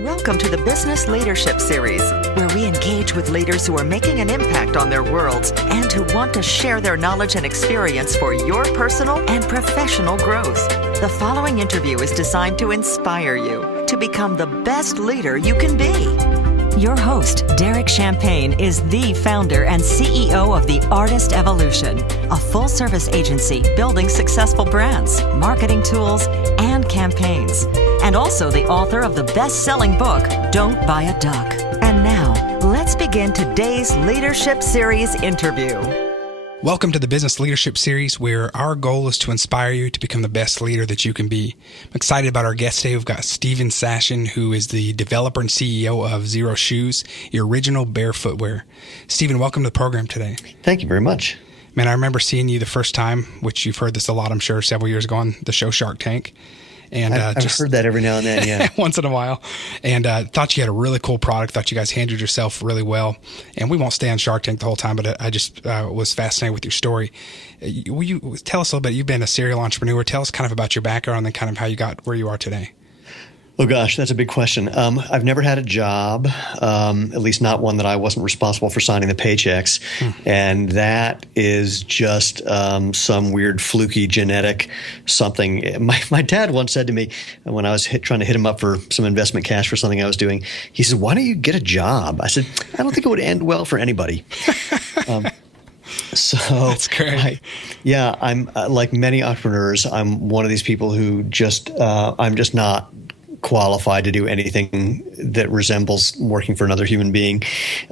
Welcome to the Business Leadership Series, where we engage with leaders who are making an impact on their worlds and who want to share their knowledge and experience for your personal and professional growth. The following interview is designed to inspire you to become the best leader you can be. Your host, Derek Champagne, is the founder and CEO of The Artist Evolution, a full-service agency building successful brands, marketing tools, and campaigns, and also the author of the best-selling book, Don't Buy a Duck. And now, let's begin today's Leadership Series interview. Welcome to the Business Leadership Series, where our goal is to inspire you to become the best leader that you can be. I'm excited about our guest today. We've got Steven Sashen, who is the developer and CEO of Zero Shoes, your original bare footwear. Steven, welcome to the program today. Thank you very much. Man, I remember seeing you the first time, which you've heard this a lot, I'm sure, several years ago on the show Shark Tank. And I've heard that every now and then, yeah. Once in a while. And thought you had a really cool product, thought you guys handled yourself really well. And we won't stay on Shark Tank the whole time, but I just was fascinated with your story. Will you tell us a little bit? You've been a serial entrepreneur. Tell us kind of about your background and kind of how you got where you are today. Oh, gosh, that's a big question. I've never had a job, at least not one that I wasn't responsible for signing the paychecks. And that is just some weird fluky genetic something. My dad once said to me when I was trying to hit him up for some investment cash for something I was doing, he said, "Why don't you get a job?" I said, "I don't think it would end well for anybody." So that's great. I'm like many entrepreneurs, I'm one of these people who I'm just not qualified to do anything that resembles working for another human being.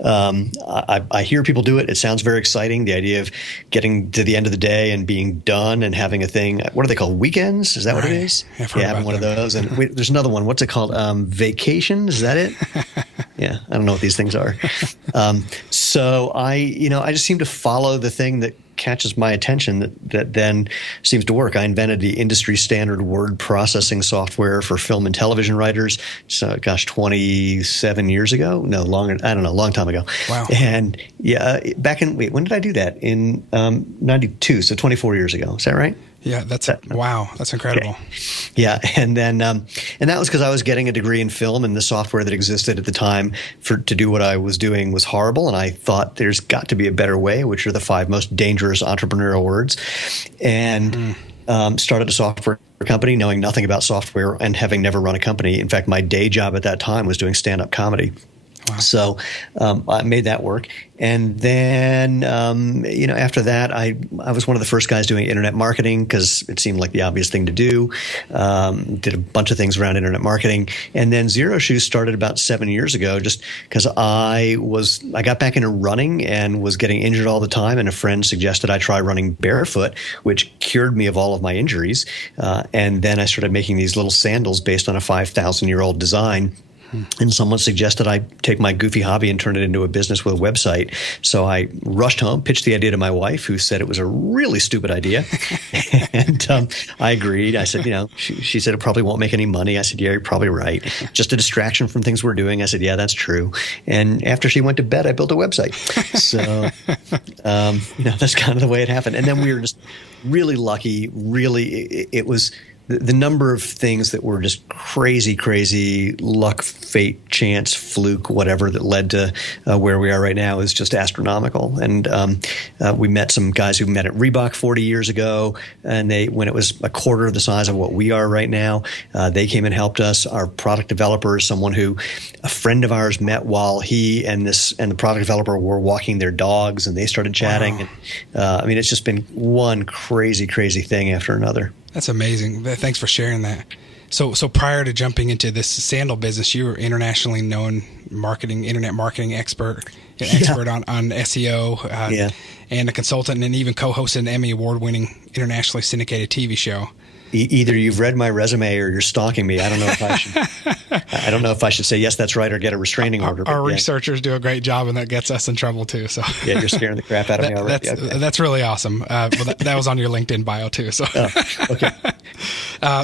I hear people do it. It sounds very exciting. The idea of getting to the end of the day and being done and having a thing. What are they called? Weekends? Is that what it is? Having one of those. And there's another one. What's it called? Vacation? Is that it? Yeah, I don't know what these things are. So I just seem to follow the thing that catches my attention that then seems to work. I invented the industry standard word processing software for film and television writers. So, 27 years ago? No, longer. I don't know, a long time ago. Wow. And when did I do that? In 92, so 24 years ago. Is that right? Yeah, wow. That's incredible. Okay. Yeah. And then, and that was because I was getting a degree in film, and the software that existed at the time to do what I was doing was horrible. And I thought there's got to be a better way, which are the 5 most dangerous entrepreneurial words. And started a software company knowing nothing about software and having never run a company. In fact, my day job at that time was doing stand-up comedy. Wow. So I made that work. And then, after that, I was one of the first guys doing internet marketing because it seemed like the obvious thing to do. Did a bunch of things around internet marketing. And then Zero Shoes started about 7 years ago just because I got back into running and was getting injured all the time. And a friend suggested I try running barefoot, which cured me of all of my injuries. And then I started making these little sandals based on a 5,000-year-old design. And someone suggested I take my goofy hobby and turn it into a business with a website. So I rushed home, pitched the idea to my wife, who said it was a really stupid idea. And I agreed. I said, she said it probably won't make any money. I said, yeah, you're probably right. Just a distraction from things we're doing. I said, yeah, that's true. And after she went to bed, I built a website. So, that's kind of the way it happened. And then we were just really lucky. Really, it was the number of things that were just crazy luck, fate, chance, fluke, whatever that led to where we are right now is just astronomical. And we met some guys who met at Reebok 40 years ago, and when it was a quarter of the size of what we are right now, they came and helped us. Our product developer is someone who a friend of ours met while he and the product developer were walking their dogs, and they started chatting. Wow. And it's just been one crazy thing after another. That's amazing. Thanks for sharing that. So prior to jumping into this sandal business, you were internationally known internet marketing expert on SEO, and a consultant, and even co-hosted an Emmy award-winning internationally syndicated TV show. Either you've read my resume or you're stalking me. I don't know if I should. I don't know if I should say yes, that's right, or get a restraining order. Our researchers do a great job, and that gets us in trouble too. So yeah, you're scaring the crap out of me already. That's really awesome. That was on your LinkedIn bio too. So okay.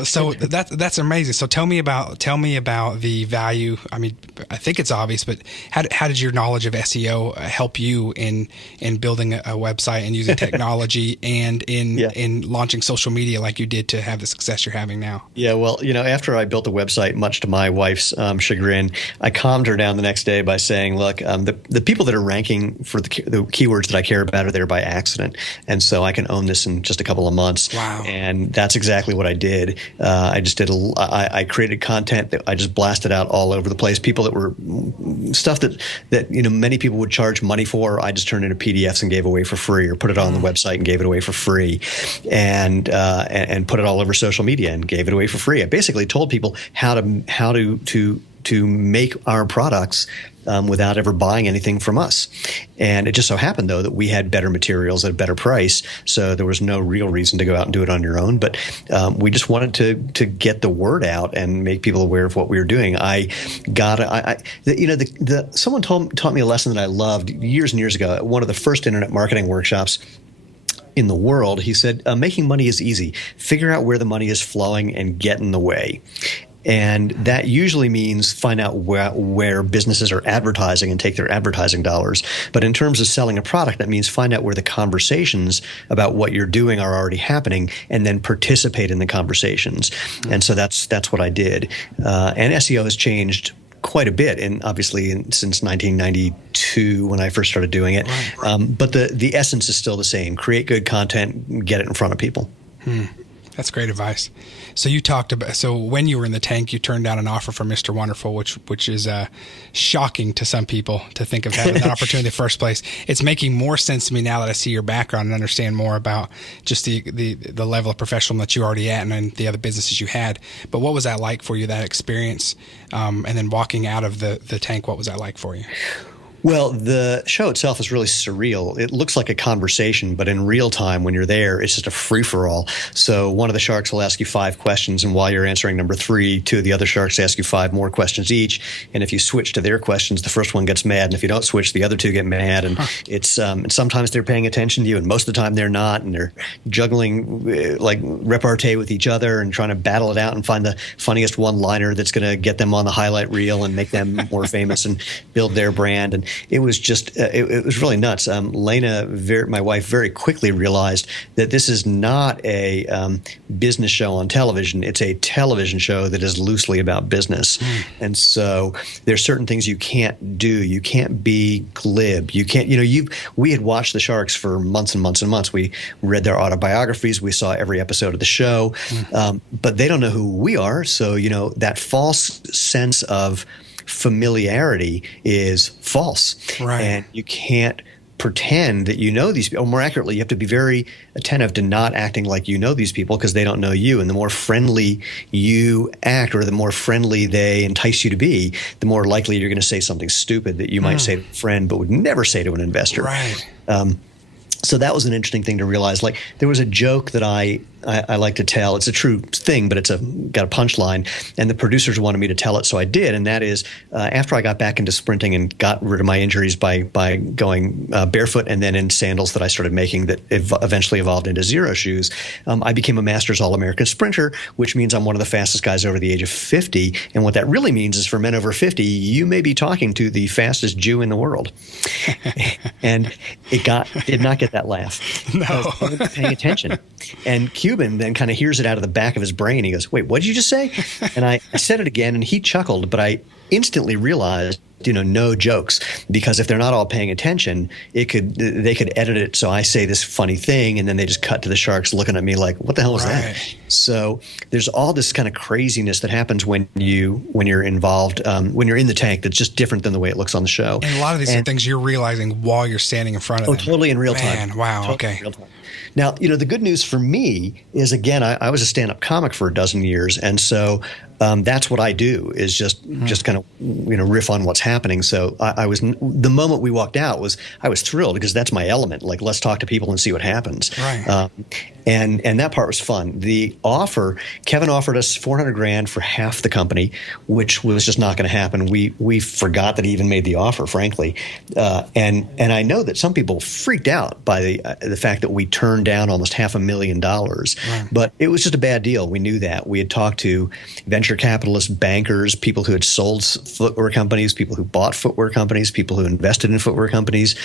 So that's amazing. So tell me about the value. I mean, I think it's obvious, but how did your knowledge of SEO help you in building a website and using technology and in launching social media like you did to have the success you're having now? Yeah, well, after I built the website, much to my wife's chagrin, I calmed her down the next day by saying, look, the people that are ranking for the keywords that I care about are there by accident. And so I can own this in just a couple of months. Wow. And that's exactly what I did. I just did I created content that I just blasted out all over the place. People that were stuff that many people would charge money for, I just turned into PDFs and gave away for free, or put it on the website and gave it away for free, and put it all over social media and gave it away for free. I basically told people how to make our products without ever buying anything from us. And it just so happened, though, that we had better materials at a better price, so there was no real reason to go out and do it on your own. But we just wanted to get the word out and make people aware of what we were doing. Someone taught me a lesson that I loved years and years ago at one of the first internet marketing workshops in the world. He said, making money is easy. Figure out where the money is flowing and get in the way. And that usually means find out where businesses are advertising and take their advertising dollars. But in terms of selling a product, that means find out where the conversations about what you're doing are already happening, and then participate in the conversations. And so that's what I did. And SEO has changed quite a bit, and obviously since 1992 when I first started doing it. Right. But the essence is still the same. Create good content, get it in front of people. That's great advice. So you talked about, so when you were in the tank, you turned down an offer from Mr. Wonderful, which is shocking to some people to think of having that opportunity in the first place. It's making more sense to me now that I see your background and understand more about just the level of professional that you're already at and the other businesses you had. But what was that like for you, that experience? And then walking out of the tank, what was that like for you? Well, the show itself is really surreal. It looks like a conversation, but in real time, when you're there, it's just a free-for-all. So one of the sharks will ask you 5 questions, and while you're answering number 3, 2 of the other sharks ask you 5 more questions each. And if you switch to their questions, the first one gets mad, and if you don't switch, the other 2 get mad. And it's and sometimes they're paying attention to you, and most of the time they're not, and they're juggling like repartee with each other and trying to battle it out and find the funniest one-liner that's going to get them on the highlight reel and make them more famous and build their brand. And it was just it was really nuts. Lena, my wife, very quickly realized that this is not a business show on television. It's a television show that is loosely about business. And so there's certain things you can't do. You can't be glib. You can't, we had watched the Sharks for months and months and months. We read their autobiographies. We saw every episode of the show. But they don't know who we are. So, that false sense of familiarity is false. Right. And you can't pretend that you know these people. Or more accurately, you have to be very attentive to not acting like you know these people, because they don't know you. And the more friendly you act, or the more friendly they entice you to be, the more likely you're going to say something stupid that you might say to a friend but would never say to an investor. Right. So that was an interesting thing to realize. Like, there was a joke that I like to tell. It's a true thing, but got a punchline. And the producers wanted me to tell it, so I did. And that is, after I got back into sprinting and got rid of my injuries by going barefoot and then in sandals that I started making that eventually evolved into Zero shoes, I became a Masters All-American sprinter, which means I'm one of the fastest guys over the age of 50. And what that really means is, for men over 50, you may be talking to the fastest Jew in the world. And it did not get that laugh. No. I wasn't paying attention. And Cuban then kind of hears it out of the back of his brain. He goes, "Wait, what did you just say?" And I said it again, and he chuckled, but I instantly realized, no jokes, because if they're not all paying attention, they could edit it so I say this funny thing, and then they just cut to the Sharks looking at me like, "What the hell is that?" So there's all this kind of craziness that happens when you're involved, when you're in the tank, that's just different than the way it looks on the show. And a lot of these are things you're realizing while you're standing in front of them. Totally in real time. Man, wow, totally okay. In real time. Now, the good news for me is, again, I was a stand-up comic for a dozen years, and so that's what I do, is just kind of riff on what's happening. So I was, the moment we walked out, I was thrilled, because that's my element. Like, let's talk to people and see what happens. Right. And that part was fun. The offer, Kevin offered us $400,000 for half the company, which was just not going to happen. We forgot that he even made the offer, frankly. And I know that some people freaked out by the fact that we turned down almost $500,000. Right. But it was just a bad deal. We knew that. We had talked to venture capitalists, bankers, people who had sold footwear companies, people who bought footwear companies, people who invested in footwear companies,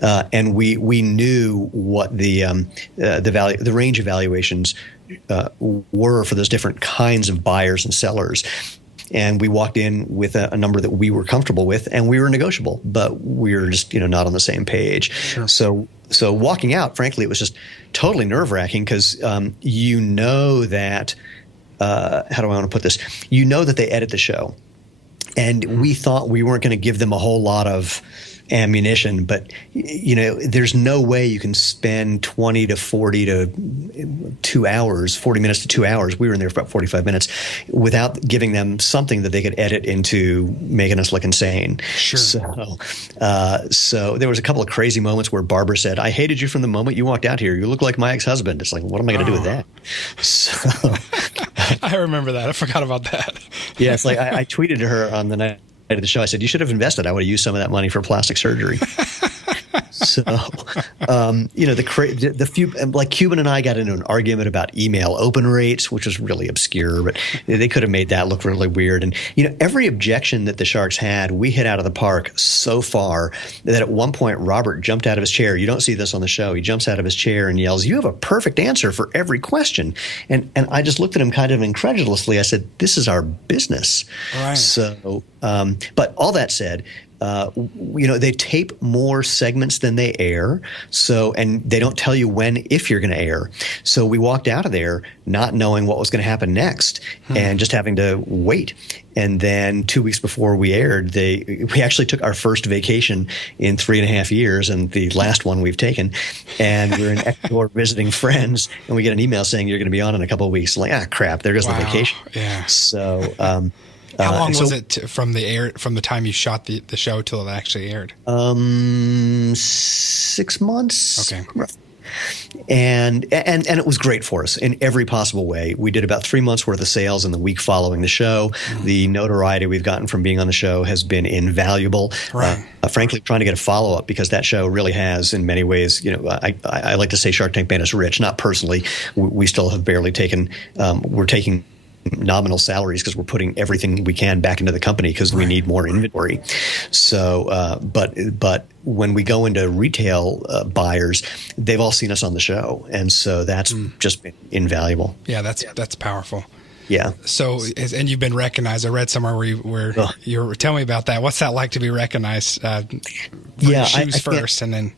and we knew what the value, the range of valuations were for those different kinds of buyers and sellers. and we walked in with a number that we were comfortable with, and we were negotiable, but we were just not on the same page. Sure. So walking out, frankly, it was just totally nerve-wracking because that how do I want to put this? That they edit the show, and we thought we weren't going to give them a whole lot of ammunition, but there's no way you can spend 20 to 40 to 2 hours, 40 minutes to 2 hours. We were in there for about 45 minutes without giving them something that they could edit into making us look insane. Sure. So there was a couple of crazy moments where Barbara said, "I hated you from the moment you walked out here. You look like my ex-husband." It's like, what am I going to do with that? So I remember that. I forgot about that. Yeah, it's like I tweeted to her on the night of the show. I said, "You should have invested. I would have used some of that money for plastic surgery." So, the few, like Cuban and I got into an argument about email open rates, which was really obscure, but they could have made that look really weird. And, every objection that the Sharks had, we hit out of the park so far that at one point, Robert jumped out of his chair. You don't see this on the show. He jumps out of his chair and yells, "You have a perfect answer for every question." And I just looked at him kind of incredulously. I said, "This is our business." Right. So, but all that said, they tape more segments than they air. So, and they don't tell you if you're going to air. So we walked out of there not knowing what was going to happen next and just having to wait. And then 2 weeks before we aired, we actually took our first vacation in 3.5 years, and the last one we've taken. And we're in Ecuador visiting friends, and we get an email saying you're going to be on in a couple of weeks. Like, crap, there goes the vacation. Yeah. So, how long was it from the time you shot the show till it actually aired? 6 months. Okay. And it was great for us in every possible way. We did about 3 months worth of sales in the week following the show. Mm-hmm. The notoriety we've gotten from being on the show has been invaluable. Right. Frankly, trying to get a follow-up because that show really has, in many ways, I like to say Shark Tank made us rich. Not personally. We still have barely taken we're taking nominal salaries because we're putting everything we can back into the company because we need more inventory. So, but when we go into retail buyers, they've all seen us on the show, and so that's just been invaluable. Yeah, that's powerful. Yeah. So, and you've been recognized. I read somewhere where you were telling me about that. What's that like to be recognized? Shoes first, and then.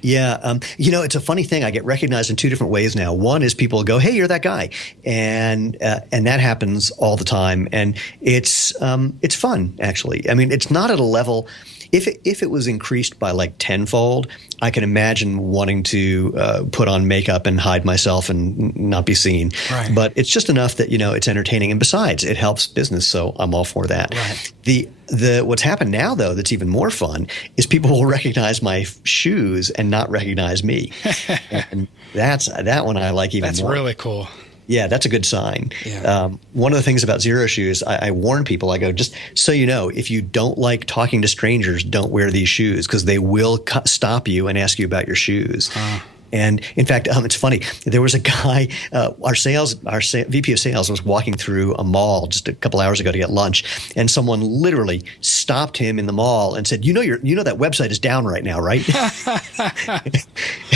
Yeah. It's a funny thing. I get recognized in two different ways now. One is people go, "Hey, you're that guy." And that happens all the time. And it's fun, actually. I mean, it's not at a level. If it was increased by like tenfold, I can imagine wanting to put on makeup and hide myself and not be seen. Right. But it's just enough that, it's entertaining. And besides, it helps business. So I'm all for that. Right. What's happened now, though, that's even more fun is people will recognize my shoes and not recognize me. And that one I like even more. That's really cool. Yeah, that's a good sign. Yeah. One of the things about Zero Shoes, I warn people, I go, just so you know, if you don't like talking to strangers, don't wear these shoes because they will stop you and ask you about your shoes. And in fact, it's funny. There was a guy, our VP of sales was walking through a mall just a couple hours ago to get lunch, and someone literally stopped him in the mall and said, "You know that website is down right now, right?"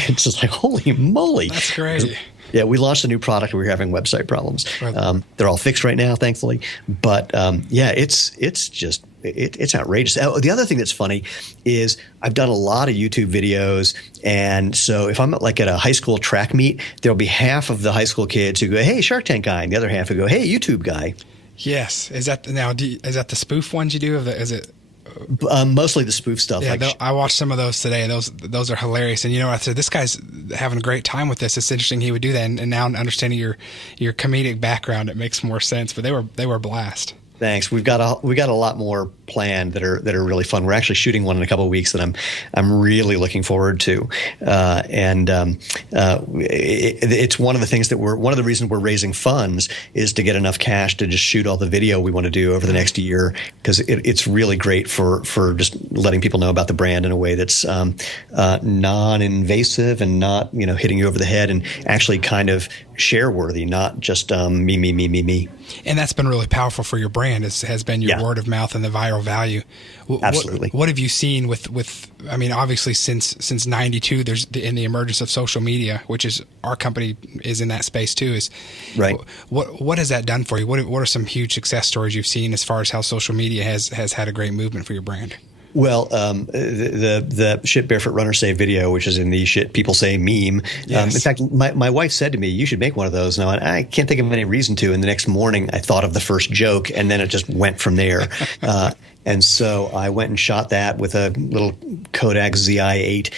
It's just like, holy moly! That's crazy. Yeah, we launched a new product. We were having website problems. Right. They're all fixed right now, thankfully. But it's outrageous. The other thing that's funny is I've done a lot of YouTube videos, and so if I'm at a high school track meet, there'll be half of the high school kids who go, "Hey, Shark Tank guy," and the other half who go, "Hey, YouTube guy." Yes, is that the spoof ones you do? Is it? Mostly the spoof stuff. Yeah, I watched some of those today. Those are hilarious. And I said, this guy's having a great time with this. It's interesting he would do that. And now understanding your comedic background, it makes more sense. But they were a blast. Thanks. We've got a lot more planned that are really fun. We're actually shooting one in a couple of weeks that I'm really looking forward to. It's one of the things that one of the reasons we're raising funds is to get enough cash to just shoot all the video we want to do over the next year, because it's really great for just letting people know about the brand in a way that's non-invasive and not hitting you over the head, and actually kind of share worthy, not just me. And that's been really powerful for your brand. Has been your word of mouth and the viral zero value. Absolutely. What have you seen with? I mean, obviously since '92, there's in the emergence of social media, which is our company is in that space too. Is right. What has that done for you? What are some huge success stories you've seen as far as how social media has had a great movement for your brand? Well, the shit barefoot runner say video, which is in the shit people say meme. Yes. In fact, my wife said to me, "You should make one of those." Now, I can't think of any reason to. And the next morning, I thought of the first joke, and then it just went from there. And so I went and shot that with a little Kodak ZI-8.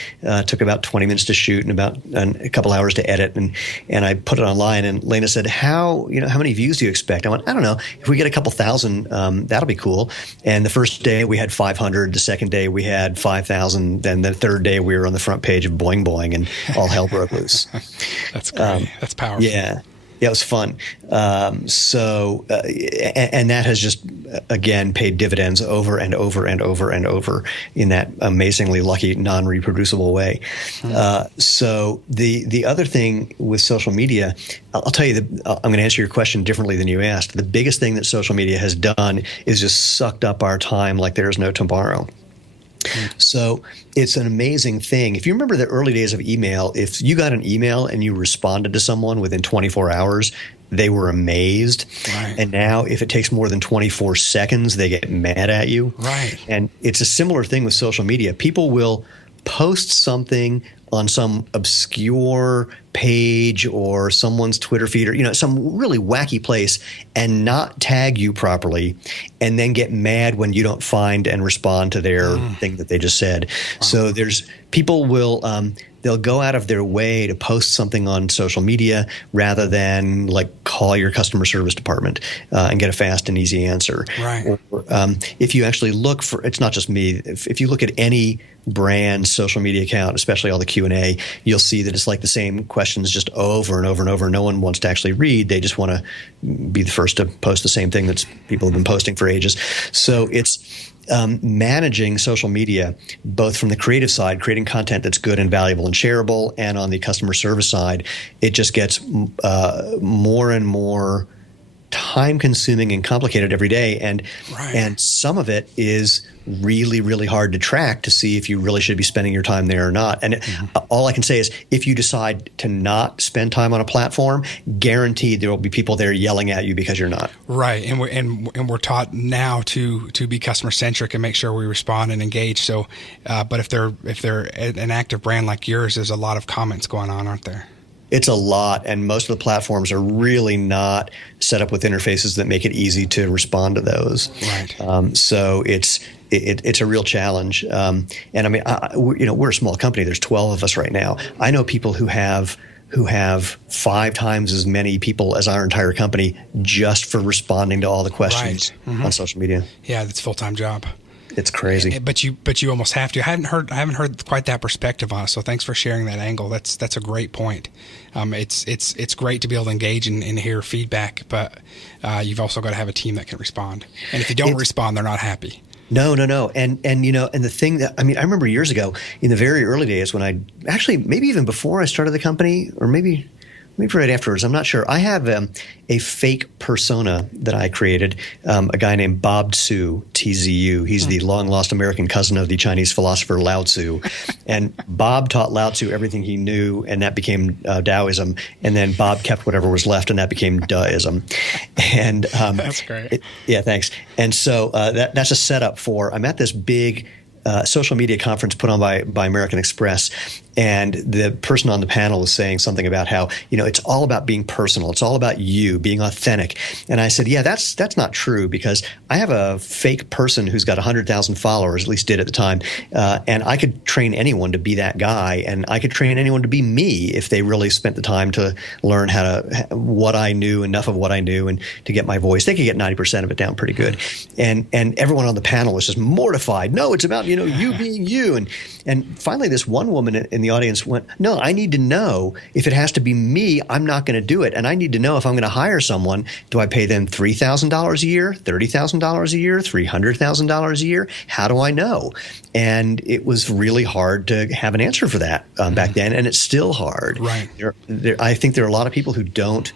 Took about 20 minutes to shoot and about a couple hours to edit. And I put it online. And Lena said, how many views do you expect? I went, I don't know. If we get a couple thousand, that'll be cool. And the first day we had 500. The second day we had 5,000. Then the third day we were on the front page of Boing Boing, and all hell broke loose. That's great. That's powerful. Yeah. Yeah, it was fun. And that has just, again, paid dividends over and over and over and over in that amazingly lucky, non-reproducible way. So the other thing with social media, I'll tell you, I'm going to answer your question differently than you asked. The biggest thing that social media has done is just sucked up our time like there is no tomorrow. So it's an amazing thing. If you remember the early days of email, if you got an email and you responded to someone within 24 hours, they were amazed. Right. And now if it takes more than 24 seconds, they get mad at you. Right. And it's a similar thing with social media. People will post something on some obscure page or someone's Twitter feed or some really wacky place and not tag you properly, and then get mad when you don't find and respond to their thing that they just said. Wow. So there's people will they'll go out of their way to post something on social media rather than like call your customer service department and get a fast and easy answer. Right. Or if you actually look for, it's not just me. If you look at any brand social media account, especially all the Q&A, you'll see that it's like the same questions just over and over and over. No one wants to actually read. They just want to be the first to post the same thing that people have been posting for ages. So it's managing social media, both from the creative side, creating content that's good and valuable and shareable, and on the customer service side, it just gets more and more time-consuming and complicated every day, and some of it is really, really hard to track to see if you really should be spending your time there or not. And all I can say is, if you decide to not spend time on a platform, guaranteed there will be people there yelling at you because you're not. Right, and we're taught now to be customer centric and make sure we respond and engage. So, but if they're an active brand like yours, there's a lot of comments going on, aren't there? It's a lot, and most of the platforms are really not set up with interfaces that make it easy to respond to those. Right. So it's a real challenge. And I mean, we're a small company. There's 12 of us right now. I know people who have 5 times as many people as our entire company just for responding to all the questions on social media. Yeah, that's a full-time job. It's crazy. But you almost have to. I haven't heard quite that perspective on it. So thanks for sharing that angle. That's a great point. It's great to be able to engage and hear feedback, but you've also got to have a team that can respond. And if you don't respond, they're not happy. No. And the thing that, I remember years ago in the very early days when maybe even before I started the company, or maybe right afterwards, I'm not sure. I have a fake persona that I created, a guy named Bob Tzu, TZU. He's the long-lost American cousin of the Chinese philosopher Lao Tzu. And Bob taught Lao Tzu everything he knew, and that became Taoism. And then Bob kept whatever was left, and that became Daoism. And that's great. Yeah, thanks. And so that's a setup for, I'm at this big social media conference put on by American Express, and the person on the panel was saying something about how it's all about being personal, it's all about you being authentic. And I said, yeah, that's not true, because I have a fake person who's got 100,000 followers, at least did at the time, and I could train anyone to be that guy, and I could train anyone to be me if they really spent the time to learn what I knew, enough of what I knew, and to get my voice. They could get 90% of it down pretty good. And everyone on the panel was just mortified. No, it's about you being you. And finally, this one woman in the audience went, no, I need to know if it has to be me, I'm not going to do it. And I need to know if I'm going to hire someone, do I pay them $3,000 a year, $30,000 a year, $300,000 a year? How do I know? And it was really hard to have an answer for that back then, and it's still hard. Right. I think there are a lot of people who don't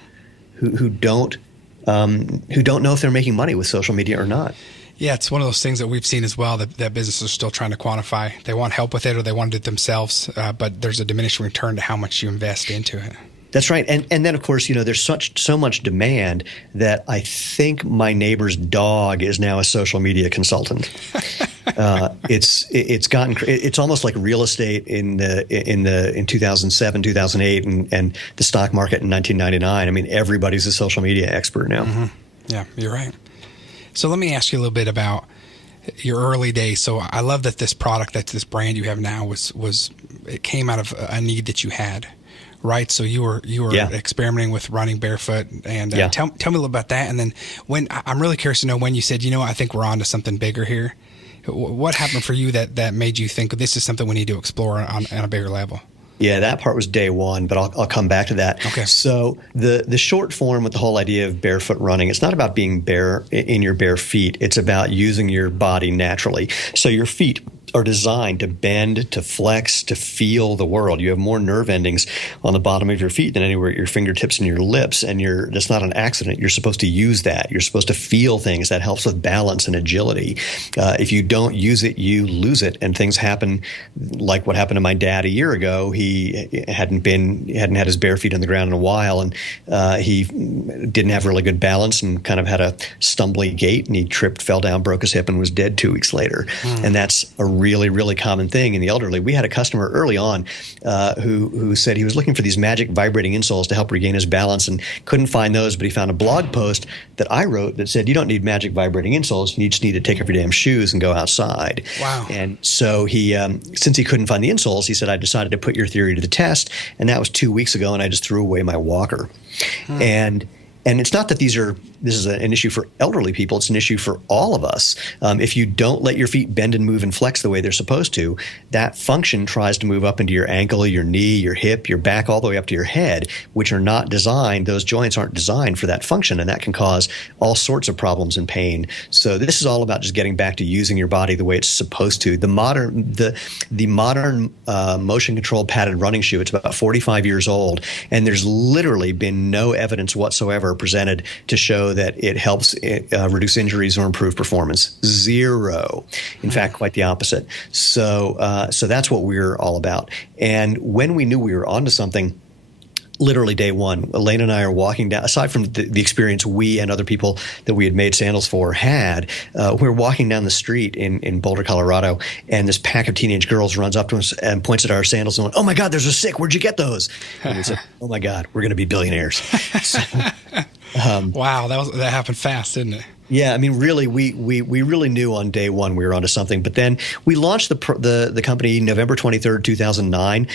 know if they're making money with social media or not. Yeah, it's one of those things that we've seen as well that businesses are still trying to quantify. They want help with it or they want to do it themselves, but there's a diminishing return to how much you invest into it. That's right. And then, of course, there's so much demand that I think my neighbor's dog is now a social media consultant. It's almost like real estate in 2007, 2008, and the stock market in 1999. I mean, everybody's a social media expert now. Mm-hmm. Yeah, you're right. So let me ask you a little bit about your early days. So I love that this product, that this brand you have now it came out of a need that you had, right? So you were experimenting with running barefoot, and tell me a little about that. And then I'm really curious to know when you said, I think we're on to something bigger here. What happened for you that made you think this is something we need to explore on a bigger level? Yeah, that part was day one, but I'll come back to that. Okay. So the short form with the whole idea of barefoot running, it's not about being bare in your bare feet. It's about using your body naturally. So your feet are designed to bend, to flex, to feel the world. You have more nerve endings on the bottom of your feet than anywhere at your fingertips and your lips, and that's not an accident. You're supposed to use that. You're supposed to feel things. That helps with balance and agility. If you don't use it, you lose it, and things happen like what happened to my dad a year ago. He hadn't had his bare feet on the ground in a while, and he didn't have really good balance and kind of had a stumbly gait, and he tripped, fell down, broke his hip, and was dead 2 weeks later. And that's a really, really common thing in the elderly. We had a customer early on who said he was looking for these magic vibrating insoles to help regain his balance and couldn't find those, but he found a blog post that I wrote that said, you don't need magic vibrating insoles. You just need to take off your damn shoes and go outside. Wow. And so he, since he couldn't find the insoles, he said, I decided to put your theory to the test. And that was 2 weeks ago, and I just threw away my walker. And it's not that this is an issue for elderly people. It's an issue for all of us. If you don't let your feet bend and move and flex the way they're supposed to, that function tries to move up into your ankle, your knee, your hip, your back, all the way up to your head, which are not designed. Those joints aren't designed for that function, and that can cause all sorts of problems and pain. So this is all about just getting back to using your body the way it's supposed to. The modern motion-controlled padded running shoe, it's about 45 years old, and there's literally been no evidence whatsoever presented to show that it helps reduce injuries or improve performance. Zero. In fact, quite the opposite. So that's what we're all about. And when we knew we were onto something, literally day one, Elaine and I are walking down, aside from the experience we and other people that we had made sandals for had, we're walking down the street in Boulder, Colorado, and this pack of teenage girls runs up to us and points at our sandals and went, "Oh my God, those are sick. Where'd you get those?" And we said, "Oh my God, we're going to be billionaires." So, wow, that happened fast, didn't it? Yeah, I mean, really, we really knew on day one we were onto something. But then we launched the company November 23rd, 2009.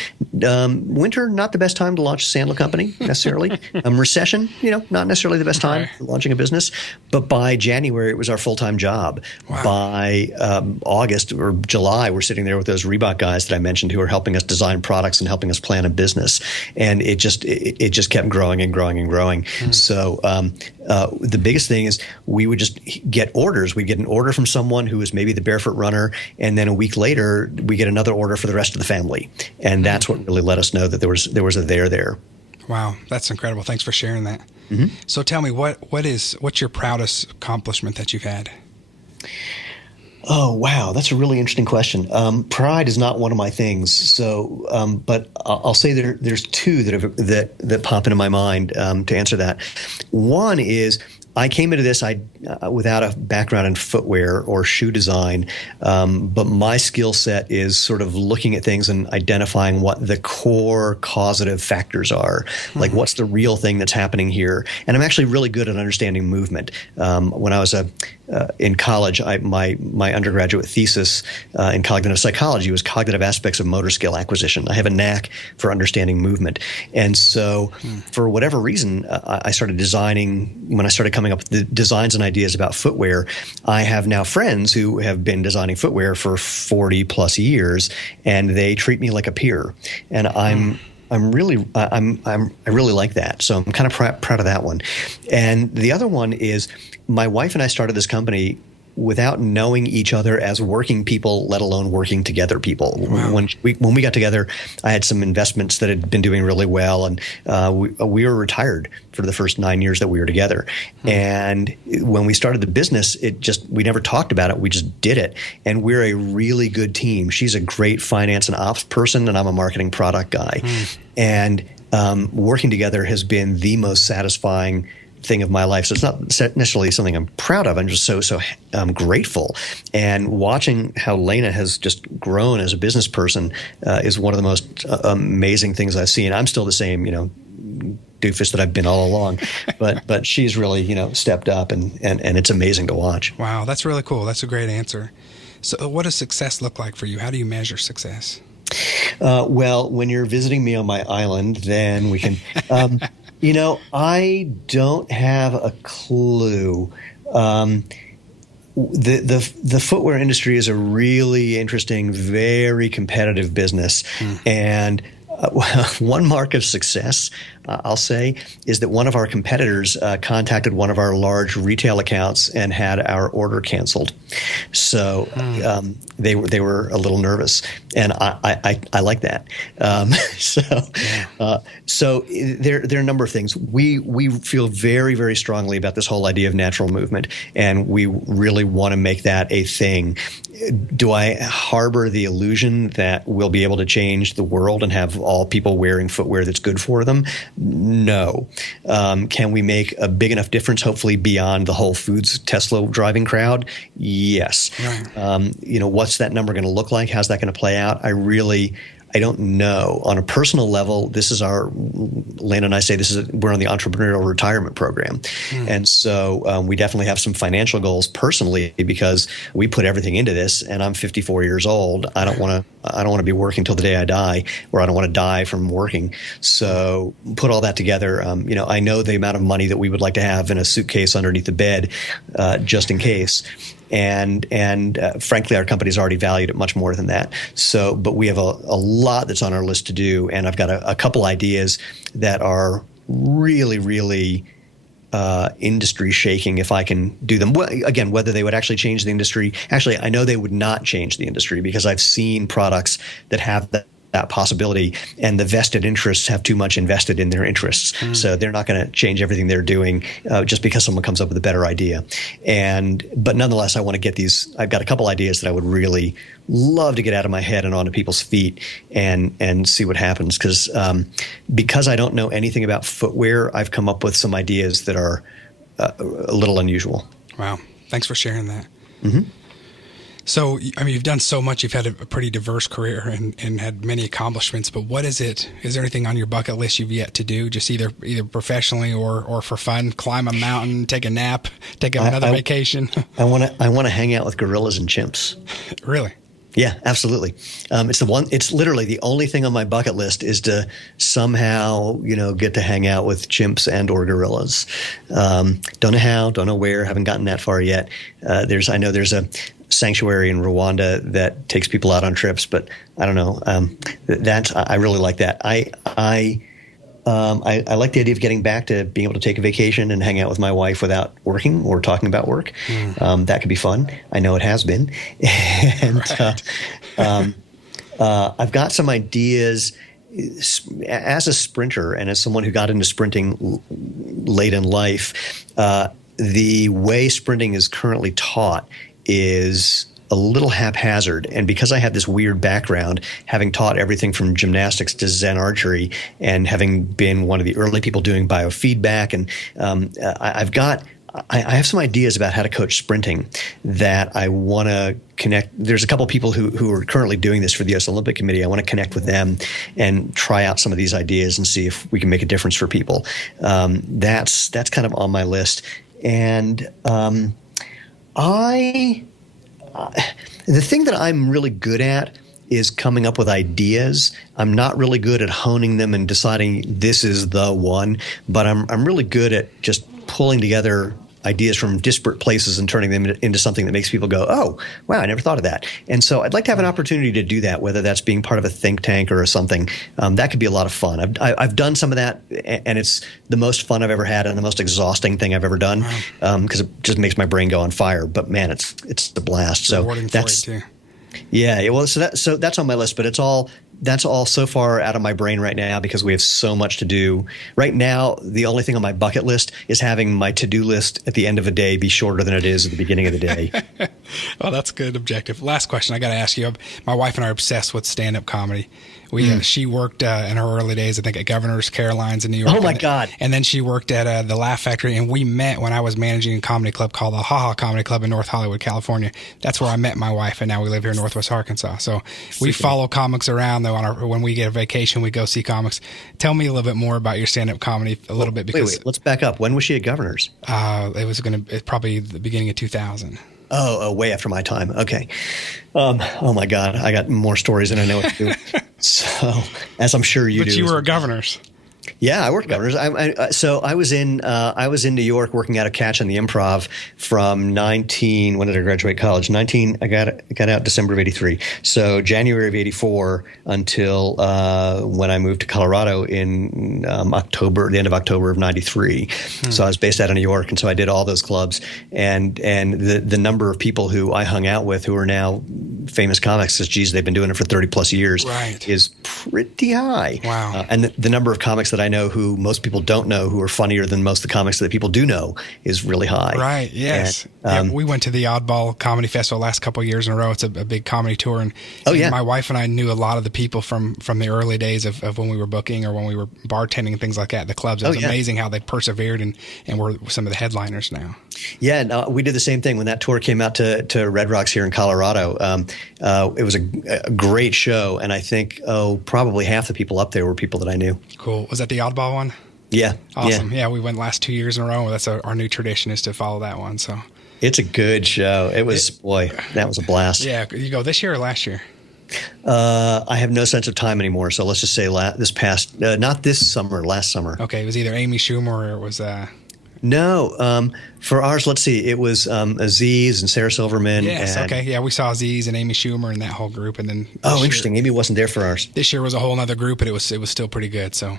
Winter, not the best time to launch a sandal company necessarily. Recession, not necessarily the best time for launching a business. But by January, it was our full-time job. Wow. By August or July, we're sitting there with those Reebok guys that I mentioned who are helping us design products and helping us plan a business. And it just kept growing and growing and growing. So the biggest thing is we would just get orders. We'd get an order from someone who was maybe the barefoot runner, and then a week later we get another order for the rest of the family. And that's what really let us know that there was a there. Wow, that's incredible. Thanks for sharing that. Mm-hmm. So tell me, what's your proudest accomplishment that you've had? Oh, wow. That's a really interesting question. Pride is not one of my things. So, but I'll say there's two that pop into my mind to answer that. One is I came into this without a background in footwear or shoe design, but my skill set is sort of looking at things and identifying what the core causative factors are. Like, what's the real thing that's happening here? And I'm actually really good at understanding movement. When I was in college, my undergraduate thesis in cognitive psychology was cognitive aspects of motor skill acquisition. I have a knack for understanding movement. And so for whatever reason, I started designing, when I started coming up with the designs and ideas about footwear, I have now friends who have been designing footwear for 40 plus years, and they treat me like a peer. And I really like that. So I'm kind of proud of that one. And the other one is my wife and I started this company without knowing each other as working people, let alone working together people. Wow. When we got together, I had some investments that had been doing really well, and we were retired for the first 9 years that we were together. And when we started the business, we never talked about it. We just did it. And we're a really good team. She's a great finance and ops person, and I'm a marketing product guy. And working together has been the most satisfying thing of my life. So it's not necessarily something I'm proud of. I'm just so grateful. And watching how Lena has just grown as a business person is one of the most amazing things I've seen. I'm still the same, doofus that I've been all along, but she's really, stepped up, and it's amazing to watch. Wow, that's really cool. That's a great answer. So what does success look like for you? How do you measure success? Well, when you're visiting me on my island, then we can, I don't have a clue. The footwear industry is a really interesting, very competitive business. And one mark of success, I'll say, is that one of our competitors contacted one of our large retail accounts and had our order canceled. So they were a little nervous, and I like that. So there are a number of things. We feel very, very strongly about this whole idea of natural movement, and we really want to make that a thing. Do I harbor the illusion that we'll be able to change the world and have all people wearing footwear that's good for them? No. Can we make a big enough difference, hopefully beyond the Whole Foods Tesla driving crowd? Yes. Right. What's that number going to look like? How's that going to play out? I don't know. On a personal level, Lana and I say we're on the entrepreneurial retirement program. And so we definitely have some financial goals personally, because we put everything into this, and I'm 54 years old. I don't want to be working till the day I die, or I don't want to die from working. So put all that together. I know the amount of money that we would like to have in a suitcase underneath the bed, just in case. And frankly, our company's already valued at much more than that. So, but we have a lot that's on our list to do, and I've got a couple ideas that are really, really industry shaking if I can do them. Well, again, whether they would actually change the industry. Actually, I know they would not change the industry, because I've seen products that have that possibility, and the vested interests have too much invested in their interests. So they're not going to change everything they're doing just because someone comes up with a better idea. But nonetheless, I want to get these. I've got a couple ideas that I would really love to get out of my head and onto people's feet and see what happens. Because I don't know anything about footwear, I've come up with some ideas that are a little unusual. Wow. Thanks for sharing that. So, you've done so much. You've had a pretty diverse career and had many accomplishments. But what is it? Is there anything on your bucket list you've yet to do? Just either professionally or for fun? Climb a mountain, take a nap, take another vacation. I want to hang out with gorillas and chimps. Really? Yeah, absolutely. It's literally the only thing on my bucket list is to somehow, get to hang out with chimps and or gorillas. Don't know how, don't know where, haven't gotten that far yet. I know there's a sanctuary in Rwanda that takes people out on trips, but I don't know. I really like that. I like the idea of getting back to being able to take a vacation and hang out with my wife without working or talking about work. That could be fun. I know it has been. And I've got some ideas as a sprinter and as someone who got into sprinting late in life. The way sprinting is currently taught is a little haphazard. And because I have this weird background, having taught everything from gymnastics to Zen archery, and having been one of the early people doing biofeedback, and I have some ideas about how to coach sprinting that I want to connect. There's a couple of people who are currently doing this for the U.S. Olympic Committee. I want to connect with them and try out some of these ideas and see if we can make a difference for people. That's kind of on my list. And the thing that I'm really good at is coming up with ideas. I'm not really good at honing them and deciding this is the one, but I'm really good at just pulling together ideas from disparate places and turning them into something that makes people go, oh, wow, I never thought of that. And so I'd like to have an opportunity to do that, whether that's being part of a think tank or something. That could be a lot of fun. I've done some of that, and it's the most fun I've ever had and the most exhausting thing I've ever done, because it just makes my brain go on fire. But man, it's a blast. So that's for you too. Yeah. Well, so that's on my list, but that's all so far out of my brain right now because we have so much to do. Right now, the only thing on my bucket list is having my to-do list at the end of a day be shorter than it is at the beginning of the day. Well, that's a good objective. Last question I got to ask you. My wife and I are obsessed with stand-up comedy. She worked in her early days, I think, at Governor's Carolines in New York. Oh, my God. And then she worked at the Laugh Factory, and we met when I was managing a comedy club called the Ha Ha Comedy Club in North Hollywood, California. That's where I met my wife, and now we live here in Northwest Arkansas. So we follow comics around, though. When we get a vacation, we go see comics. Tell me a little bit more about your stand-up comedy a little bit. Because wait, let's back up. When was she at Governor's? It was probably the beginning of 2000. Oh, way after my time. Okay. Oh my God, I got more stories than I know what to do. So, as I'm sure you do. But you were at Governor's. Yeah, I worked at Governor's. So I was in New York working out of Catch on the Improv from 19. When did I graduate college? 19. I got out December of '83. So January of '84 until when I moved to Colorado in the end of October of '93. So I was based out of New York, and so I did all those clubs. And the number of people who I hung out with who are now famous comics, because geez, they've been doing it for 30 plus years, is pretty high. Wow. And the number of comics that I know who most people don't know who are funnier than most of the comics that people do know is really high. Right, yes. And, we went to the Oddball Comedy Festival last couple of years in a row. It's a big comedy tour. And my wife and I knew a lot of the people from the early days of when we were booking or when we were bartending and things like that at the clubs. It was amazing how they persevered and were some of the headliners now. Yeah, no, we did the same thing when that tour came out to Red Rocks here in Colorado. It was a great show, and I think probably half the people up there were people that I knew. Cool. Was that the Oddball one? Yeah. Awesome. Yeah, we went last 2 years in a row. That's our new tradition is to follow that one. So it's a good show. It was that was a blast. Yeah, you go this year or last year? I have no sense of time anymore, so let's just say not this summer, last summer. Okay, it was either Amy Schumer or it was. No, for ours, let's see. It was Aziz and Sarah Silverman. Yes, okay. Yeah, we saw Aziz and Amy Schumer and that whole group. And then interesting. Amy wasn't there for ours. This year was a whole other group, and it was still pretty good. So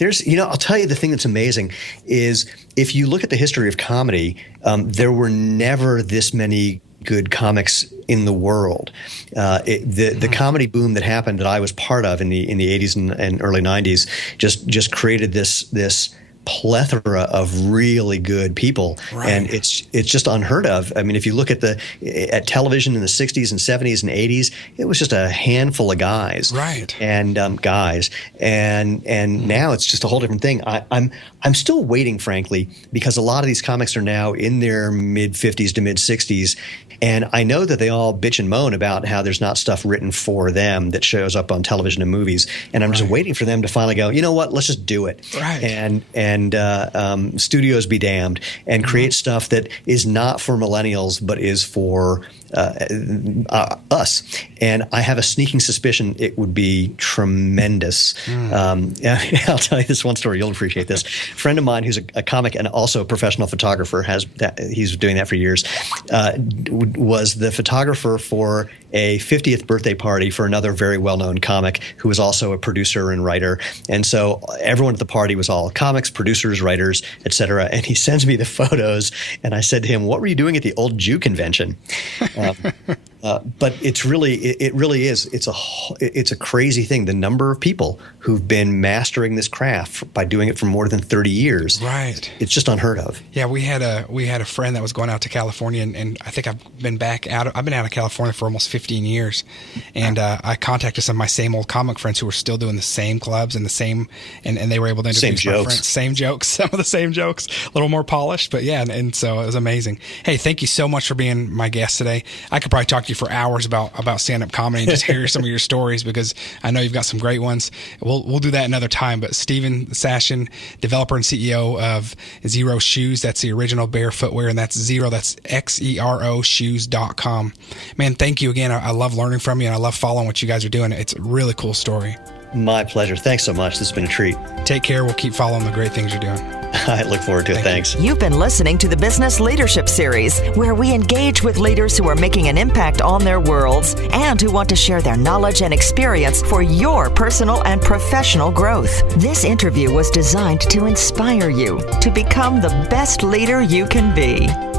I'll tell you the thing that's amazing is if you look at the history of comedy, there were never this many good comics in the world. The comedy boom that happened that I was part of in the 80s and early 90s just created this plethora of really good people, and it's just unheard of. I mean, if you look at television in the 60s and 70s and 80s, it was just a handful of guys, and and now it's just a whole different thing. I'm still waiting, frankly, because a lot of these comics are now in their mid 50s to mid 60s, and I know that they all bitch and moan about how there's not stuff written for them that shows up on television and movies, and I'm just waiting for them to finally go, you know what, let's just do it, and studios be damned, and create stuff that is not for millennials but is for us. And I have a sneaking suspicion it would be tremendous. I'll tell you this one story. You'll appreciate this. A friend of mine who's a comic and also a professional photographer, he's doing that for years, was the photographer for a 50th birthday party for another very well-known comic who was also a producer and writer. And so everyone at the party was all comics, producers, writers, etc. And he sends me the photos, and I said to him, "What were you doing at the old Jew convention?" But it really is. It's a crazy thing. The number of people who've been mastering this craft by doing it for more than 30 years. Right. It's just unheard of. Yeah, we had a friend that was going out to California, and I think I've been out of California for almost 15 years, and I contacted some of my same old comic friends who were still doing the same clubs and the same, and they were able to introduce my friends. Same jokes, some of the same jokes, a little more polished, but yeah, and so it was amazing. Hey, thank you so much for being my guest today. I could probably talk to you for hours about stand-up comedy and just hear some of your stories, because I know you've got some great ones. We'll do that another time. But Steven Sashen, developer and CEO of Zero Shoes, that's the original bear footwear, and that's Xero shoes.com. Man, thank you again. I love learning from you, and I love following what you guys are doing. It's a really cool story. My pleasure. Thanks so much. This has been a treat. Take care. We'll keep following the great things you're doing. I look forward to it. Thanks. You've been listening to the Business Leadership Series, where we engage with leaders who are making an impact on their worlds and who want to share their knowledge and experience for your personal and professional growth. This interview was designed to inspire you to become the best leader you can be.